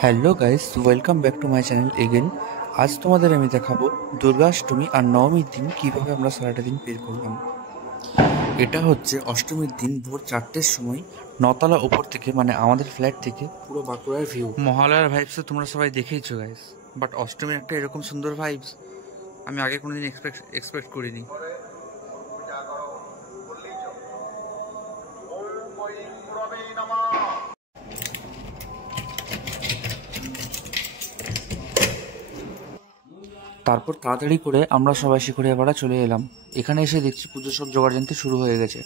Hello guys, welcome back to my channel again. আজ তোমাদের আমি দেখাবো দুর্গাষ্টমী আর নবমীর দিন কীভাবে আমরা সারাটা দিন বের করলাম। এটা হচ্ছে অষ্টমীর দিন ভোর 4টের সময় নতলা ওপর থেকে, মানে আমাদের ফ্ল্যাট থেকে পুরো বাঁকুড়ার ভিউ। মহালয়ার ভাইবস তো তোমরা সবাই দেখেইছো গাইস, বাট অষ্টমীর একটা এরকম সুন্দর ভাইবস আমি আগে কোনোদিন এক্সপেক্ট করিনি। তারপর তাড়াতাড়ি করে আমরা সবাই শিখরিয়াপাড়া চলে এলাম। এখানে এসে দেখছি পুজো সব জোগাড়যন্ত্র শুরু হয়ে গেছে।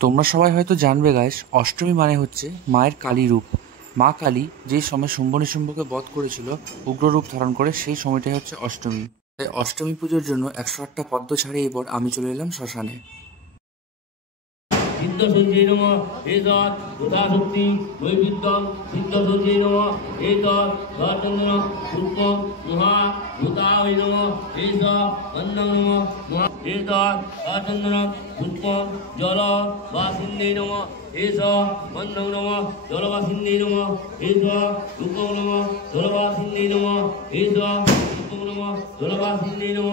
তোমরা সবাই হয়তো জানবে গাইস, অষ্টমী মানে হচ্ছে মায়ের কালী রূপ। মা কালী যেই সময় শুম্ভ নিশুম্ভকে বধ করেছিল উগ্ররূপ ধারণ করে, সেই সময়টাই হচ্ছে অষ্টমী। তাই অষ্টমী পুজোর জন্য 108টা পদ্ম ছাড়িয়ে এবার আমি চলে এলাম শ্মশানে। সিদ্ধসূর্যে নম এতৎ যথাশক্তি বৈবিধ্যম সিদ্ধসূর্যে নম এতৎ ধর্চন্দ্র পুষ্প মহা ভূতায় নম এষ অন্নং নম মহা এতৎ ধর্চন্দ্র পুষ্প জল বাসিন্যে নম এষ অন্নং নম জলবাসিন্যে নম এষ রূপং নম জলবাসিন্যে নম এষ রূপং নম জলবাসিন্যে নম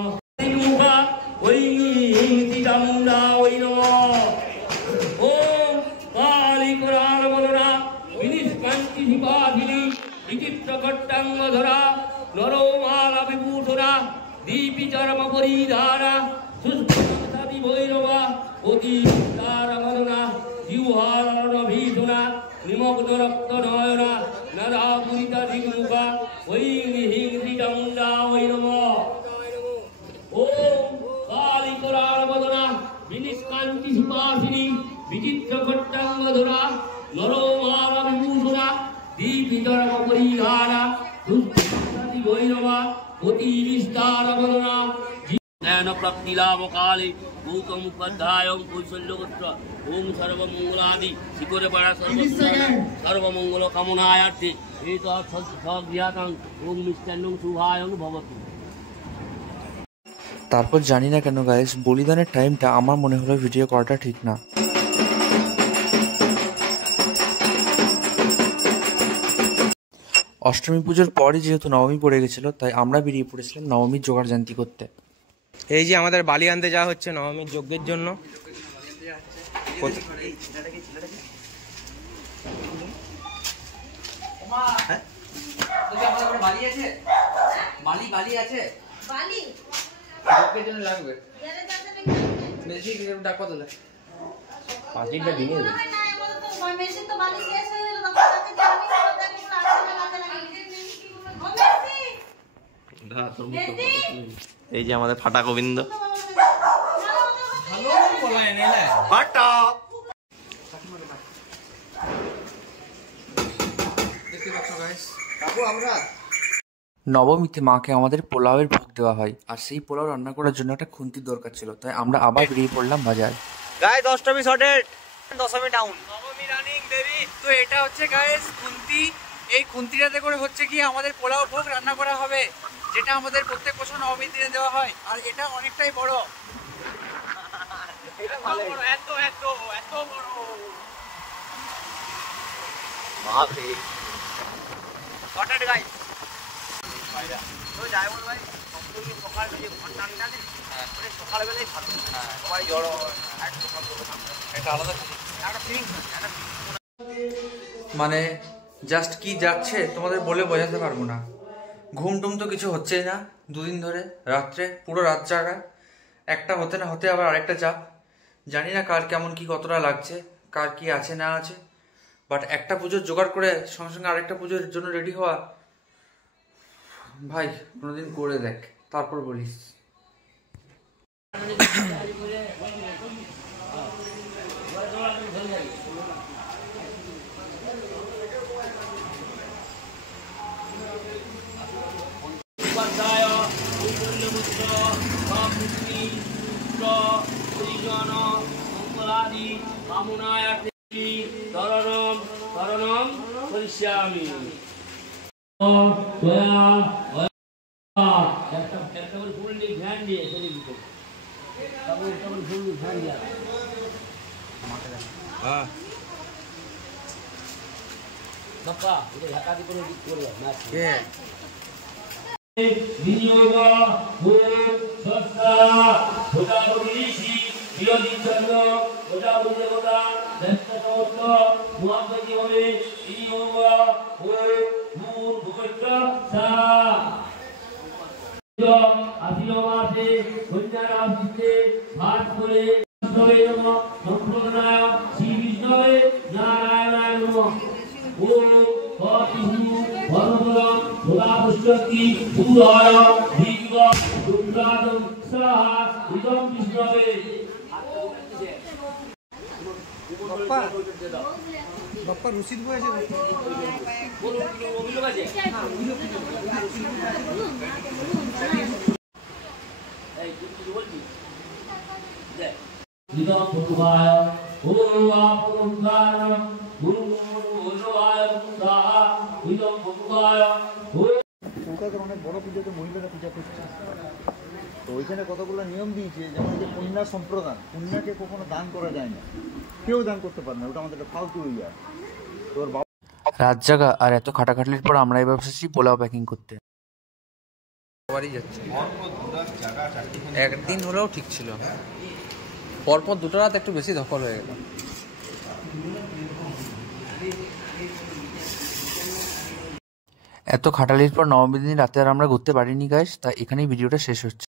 মুখা ওই চামুণ্ডা ওই নম। ওম কালী কোরআন বলরা বিনিষ্কান্তি শিবাধিনী বিচিত্র কট্টাঙ্গ ধরা নরমালা বিভূষণা দীপি চরম পরিধারা সুস্পতি ভৈরবা অতি তারা মননা জিহ্বার ভীষণা নিমগ্ন রক্ত নয়না নরা পুরিতা দিগ্মুখা ওই হিংসি চামুণ্ডা ওই নম। ওম কালী কোরআন বলরা বিনিষ্কান্তি শিবাধিনী বিচিত্র কট্টাঙ্গ ধরা নরমালা বিভূষণা দীপি চরম পরিধারা সুস্পতি ভৈরবা অতি বিস্তার বলনা জ্ঞান প্রাপ্তি লাভ কালে গৌতম উপাধ্যায় কৌশল্যগোত্র ওম সর্বমঙ্গলাদি শিখরে পাড়া সর্বমঙ্গল কামনায়ার্থে এত সজ্ঞাতং ওম মিষ্টান্নং শুভায়ং ভবতু। তারপর জানি না কেন গাইস, বলিদানের টাইমটা আমার মনে হলো ভিডিও করাটা ঠিক না। অষ্টমী পুজোর পরই যেহেতু নবমী পড়ে গেছিল, তাই আমরা বেরিয়ে পড়েছিলাম নবমীর জোগাড়জান্তি করতে। এই যে আমাদের বালি আনতে যাওয়া হচ্ছে নবমীর যজ্ঞের জন্য। এই যে আমাদের ফাটা গোবিন্দ ফাটা। নবমীতে মাকে আমাদের পোলাওয়ের ভোগ দেওয়া হয়, আর সেই পোলাও রান্না করার জন্য একটা খুন্তির দরকার ছিল, তাই আমরা আবার বেরিয়ে পড়লাম বাজার। গাইস অষ্টমী শটেড, দশমী ডাউন, নবমী রানিং দেবী। তো এটা হচ্ছে গাইস খুন্তি। এই খুন্তিটাতে করে হচ্ছে কি আমাদের পোলাও ভোগ রান্না করা হবে, যেটা আমাদের প্রত্যেক বছর নবমীর দিনে দেওয়া হয়। আর এটা অনেকটাই বড়, এটা ভালো বড়, এত এত এত বড় বাপরে। শটেড গাইস তো যাই বল ভাই, সম্পূর্ণ সকাল যে ঘন্টাটা নেই মানে সকালবেলায় ভালো, সবাই জড়ো একটু একটা আলাদা একটা ফিলিংস একটা মানে জাস্ট কি যাচ্ছে তোমাদের বলে বোঝাতে পারবো না। ঘুম টুম তো কিছু হচ্ছেই না দুদিন ধরে, রাত্রে পুরো রাত জাগা, একটা হতে না হতে আবার আরেকটা চাপ। জানি না কার কেমন কি কতটা লাগছে, কার কি আছে না আছে, বাট একটা পুজোর জোগাড় করে সঙ্গে সঙ্গে আরেকটা পুজোর জন্য রেডি হওয়া, ভাই কোনোদিন করে দেখ তারপর বলিস। মঙ্গলাদি কামনায়ার্থে শরণম শরণম করিষ্যামি। একটা করে ফুল দিয়ে ধ্যান দিয়ে চলে দিতে, তারপর একটা করে ফুল দিয়ে ধ্যান দিয়া। বাপ্পা এটা ঢাকা দিয়ে করে করবে না কে বিনিয়োগ ভূত সস্তা প্রজাপতি ঋষি বিরোধী চন্দ্র প্রজাপতি দেবতা দত্তসমস্ত মহাপতি হবে বিনিয়োগ ভূত ভূপত্র সা আশির মাসে কন্যার আশিতে ভাট করে সম্প্রদায় শ্রী বিষ্ণবে নারায়ণায় নমঃ ওম কতিহু ভরবরম সদাপুষ্টি পুরায় দীর্ঘ দুর্গাদম সাহা ইদম বিষ্ণবে বাপ্পা রসিদ বই আছে বলুন কি অভিযোগ আছে এই কিছু বলছি দেখ ইদম পুরায় ওম আপনকারম গুরু গুরুয়ায় সাহা ইদম পুরায় কলকাতার অনেক বড় পুজোতে মহিলারা পূজা করছে, তো ওইখানে কতগুলো নিয়ম দিয়েছে, যেমন যে কন্যা সম্প্রদান, কন্যাকে কখনো দান করা যায় না, কেউ দান করতে পারে না, ওটা আমাদের একটা ফালতু হয়ে যায়। তোর বাবা রাত জাগা আর এত খাটাখাটনির পর আমরা এবার বসেছি পোলাও প্যাকিং করতে। সবারই যাচ্ছে, একদিন হলেও ঠিক ছিল, পরপর দুটো রাত একটু বেশি দখল হয়ে গেল। এত খাটালির পর নবমী দিন রাতে আর আমরা ঘুরতে পারিনি গাইস, তাই এখানেই ভিডিওটা শেষ হচ্ছে।